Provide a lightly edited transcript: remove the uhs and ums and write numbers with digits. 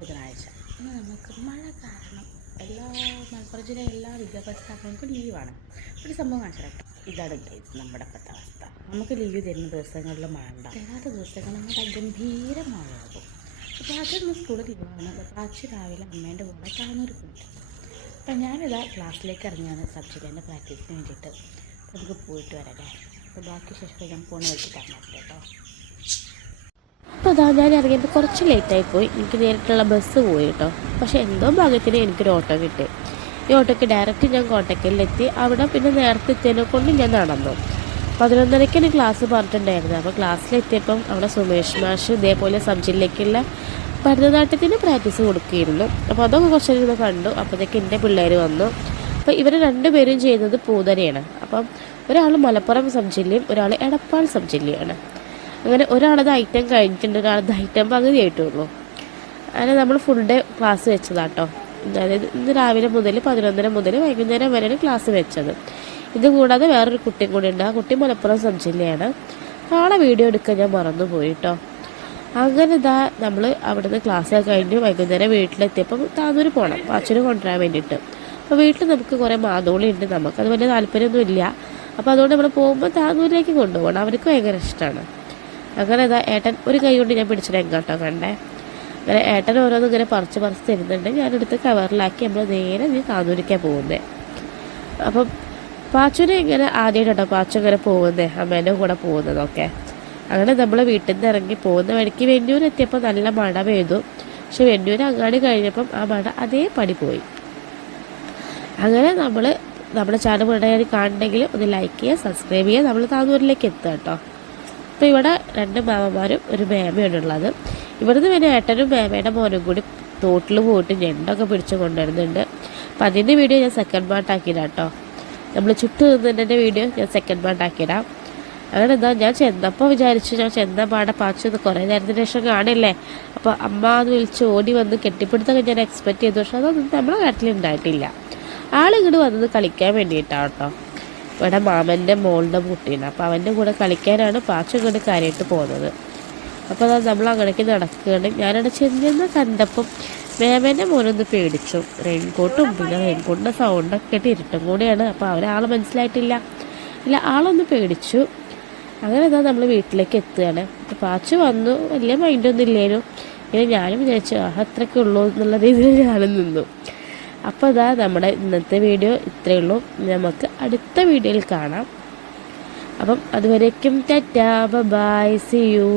ബുധനാഴ്ച ഇന്ന് നമുക്ക് മഴ കാരണം മലപ്പുറം ജില്ലയിലെ എല്ലാ വിദ്യാഭ്യാസ സ്ഥാപനങ്ങൾക്കും ലീവാണ്. ഒരു സംഭവം കാണിച്ചിട്ട് ഇതാണ് നമ്മുടെ ഇപ്പോഴത്തെ അവസ്ഥ. നമുക്ക് ലീവ് തരുന്ന ദിവസങ്ങളിൽ മഴ ഉണ്ടാകും, തരാത്ത ദിവസങ്ങളിൽ മഴ ഗംഭീര മഴയാകും. അപ്പോൾ അതൊന്ന് സ്കൂളിൽ ലീവാണ്. അപ്പോൾ അച്ഛൻ രാവിലെ അമ്മേൻ്റെ കൂടെ താന്നൂർ പോയിട്ട്, അപ്പം ഞാനിതാ ക്ലാസ്സിലേക്ക് ഇറങ്ങിയാണ് സബ്ജക്റ്റിൻ്റെ പ്രാക്ടീസിന് വേണ്ടിയിട്ട്. അപ്പോൾ നമുക്ക് പോയിട്ട് വരാം. അപ്പോൾ ബാക്കി ശേഷം ഞാൻ പോണ വെച്ചിട്ട് അറിഞ്ഞിട്ട് കേട്ടോ. അപ്പോൾ അതാ ഞാൻ ഇറങ്ങിയപ്പോൾ കുറച്ച് ലേറ്റായിപ്പോയി. എനിക്ക് നേരിട്ടുള്ള ബസ് പോയി കേട്ടോ. പക്ഷേ എന്തോ ഭാഗ്യത്തിന് എനിക്കൊരു ഓട്ടോ കിട്ടി. ഈ ഓട്ടോയ്ക്ക് ഡയറക്റ്റ് ഞാൻ കോട്ടക്കലിലെത്തി. അവിടെ പിന്നെ നേരത്തെ എത്തിയതിനെ കൊണ്ട് ഞാൻ നടന്നു. 11:30 എനിക്ക് ക്ലാസ് പറഞ്ഞിട്ടുണ്ടായിരുന്നു. അപ്പോൾ ക്ലാസ്സിലെത്തിയപ്പം അവിടെ സുമേഷ് മാഷ് ഇതേപോലെ സബ്ജക്റ്റിലേക്കുള്ള ഭരതനാട്യത്തിന് പ്രാക്ടീസ് കൊടുക്കുകയായിരുന്നു. അപ്പോൾ അതൊക്കെ കുറച്ചൊരു കണ്ടു. അപ്പോഴത്തേക്ക് എൻ്റെ പിള്ളേർ വന്നു. അപ്പോൾ ഇവർ രണ്ടുപേരും ചെയ്യുന്നത് പൂതനയാണ്. അപ്പം ഒരാൾ മലപ്പുറം സബ് ജില്ലയും ഒരാൾ എടപ്പാൾ സബ് ജില്ലയാണ്. അങ്ങനെ ഒരാളത് ഐറ്റം കഴിഞ്ഞിട്ടുണ്ട്, ഒരാളത് ഐറ്റം പകുതി ആയിട്ടുള്ളൂ. അങ്ങനെ നമ്മൾ ഫുൾ ഡേ ക്ലാസ് വെച്ചതാട്ടോ. അതായത് ഇന്ന് രാവിലെ മുതൽ 11:30 മുതൽ വൈകുന്നേരം വരെയാണ് ക്ലാസ് വെച്ചത്. ഇത് കൂടാതെ വേറൊരു കുട്ടിയും കൂടി ഉണ്ട്. ആ കുട്ടി മലപ്പുറം സബ് ജില്ലയാണ്. നാളെ വീഡിയോ എടുക്കാൻ ഞാൻ മറന്നുപോയി കേട്ടോ. അങ്ങനെ ഇതാ നമ്മൾ അവിടുന്ന് ക്ലാസ് കഴിഞ്ഞ് വൈകുന്നേരം വീട്ടിലെത്തിയപ്പം താന്നൂർ പോകണം അച്ഛന് കൊണ്ടുവരാൻ വേണ്ടിയിട്ട്. അപ്പോൾ വീട്ടിൽ നമുക്ക് കുറേ മാതോളി ഉണ്ട്, നമുക്കത് വലിയ താല്പര്യമൊന്നും ഇല്ല. അപ്പോൾ അതുകൊണ്ട് നമ്മൾ പോകുമ്പോൾ താന്നൂരിലേക്ക് കൊണ്ടുപോകണം, അവർക്ക് ഭയങ്കര ഇഷ്ടമാണ്. അങ്ങനെ ഇതാ ഏട്ടൻ ഒരു കൈ കൊണ്ട് ഞാൻ പിടിച്ചിട്ട് എങ്ങോട്ടോ കണ്ടേ. അങ്ങനെ ഏട്ടൻ ഓരോന്നും ഇങ്ങനെ പറിച്ച് തരുന്നുണ്ട്. ഞാനെടുത്ത് കവറിലാക്കി നമ്മൾ നേരെ താന്നൂരിക്കാണ് പോകുന്നത്. അപ്പം പാച്ചുവിനെ ഇങ്ങനെ ആദ്യമായിട്ടോ പാച്ചു ഇങ്ങനെ പോകുന്നത്, അമ്മേൻ്റെ കൂടെ പോകുന്നതൊക്കെ. അങ്ങനെ നമ്മൾ വീട്ടിൽ നിന്ന് ഇറങ്ങി പോകുന്ന വഴിക്ക് വെന്നൂർ എത്തിയപ്പോൾ നല്ല മഴ പെയ്തു. പക്ഷെ വെന്നൂർ അങ്ങാടി കഴിഞ്ഞപ്പം ആ മഴ അതേ പടി പോയി. അങ്ങനെ നമ്മുടെ ചാനൽ മുഴുവനായി കാണണമെങ്കിൽ ഒന്ന് ലൈക്ക് ചെയ്യുക, സബ്സ്ക്രൈബ് ചെയ്യുക. നമ്മൾ താന്നൂരിലേക്ക് എത്തുക കേട്ടോ. അപ്പോൾ ഇവിടെ 2 മാമന്മാരും ഒരു മേമയാണ് ഉള്ളത്. ഇവിടുന്ന് പിന്നെ ഏട്ടനും മേമയുടെ മോനും കൂടി തോട്ടിൽ പോയിട്ട് ഞണ്ടൊക്കെ പിടിച്ച് കൊണ്ടുവരുന്നുണ്ട്. അപ്പം അതിൻ്റെ വീഡിയോ ഞാൻ സെക്കൻഡ് പാർട്ട് ആക്കിയിടാം കേട്ടോ. നമ്മൾ ചുട്ട് നിന്നതിൻ്റെ വീഡിയോ ഞാൻ സെക്കൻഡ് പാർട്ട് ആക്കിയിടാം. അങ്ങനെ എന്താ ഞാൻ ചെന്നപ്പോൾ വിചാരിച്ചു, ഞാൻ ചെന്ന പാടെ പാച്ചു കുറേ നേരത്തിന് ശേഷം കാണില്ലേ, അപ്പോൾ അമ്മ എന്ന് വിളിച്ച് ഓടി വന്ന് കെട്ടിപ്പിടുത്തൊക്കെ ഞാൻ എക്സ്പെക്റ്റ് ചെയ്തു. പക്ഷെ അതൊന്നും നമ്മളെ നാട്ടിൽ ഉണ്ടായിട്ടില്ല. ആളിങ്ങോട്ട് വന്നത് കളിക്കാൻ വേണ്ടിയിട്ടാണ് കേട്ടോ. ഇവിടെ മാമൻ്റെ മോളുടെ കുട്ടിയാണ്. അപ്പോൾ അവൻ്റെ കൂടെ കളിക്കാനാണ് പാച്ചു ഇങ്ങോട്ട് കാര്യമായിട്ട് പോകുന്നത്. അപ്പോൾ അത് നമ്മൾ അങ്ങടേക്ക് നടക്കുകയാണ്. ഞാനവിടെ ചെന്ന് കണ്ടപ്പം മേമേൻ്റെ മോനൊന്ന് പേടിച്ചു. റെയിൻകോട്ടും പിന്നെ റെയിൻകോട്ടിൻ്റെ സൗണ്ടൊക്കെ ഇട്ട് ഇരുട്ടും കൂടെയാണ്. അപ്പോൾ അവരാൾ മനസ്സിലായിട്ടില്ല, ഇല്ല ആളൊന്ന് പേടിച്ചു. അങ്ങനെ ഇതാ നമ്മൾ വീട്ടിലേക്ക് എത്തുകയാണ്. അപ്പോൾ പാച്ചു വന്നു, വലിയ മൈൻഡൊന്നും ഇല്ലേനു. ഇങ്ങനെ ഞാനും വിചാരിച്ചു അത്രയ്ക്കേ ഉള്ളൂ എന്നുള്ള രീതിയിൽ ഞാനും നിന്നു. അപ്പോൾ ഇതാ നമ്മുടെ ഇന്നത്തെ വീഡിയോ ഇത്രയേ ഉള്ളൂ. നമുക്ക് അടുത്ത വീഡിയോയിൽ കാണാം. അപ്പം അതുവരേക്കും ടാറ്റാ ബൈ, സീ യു.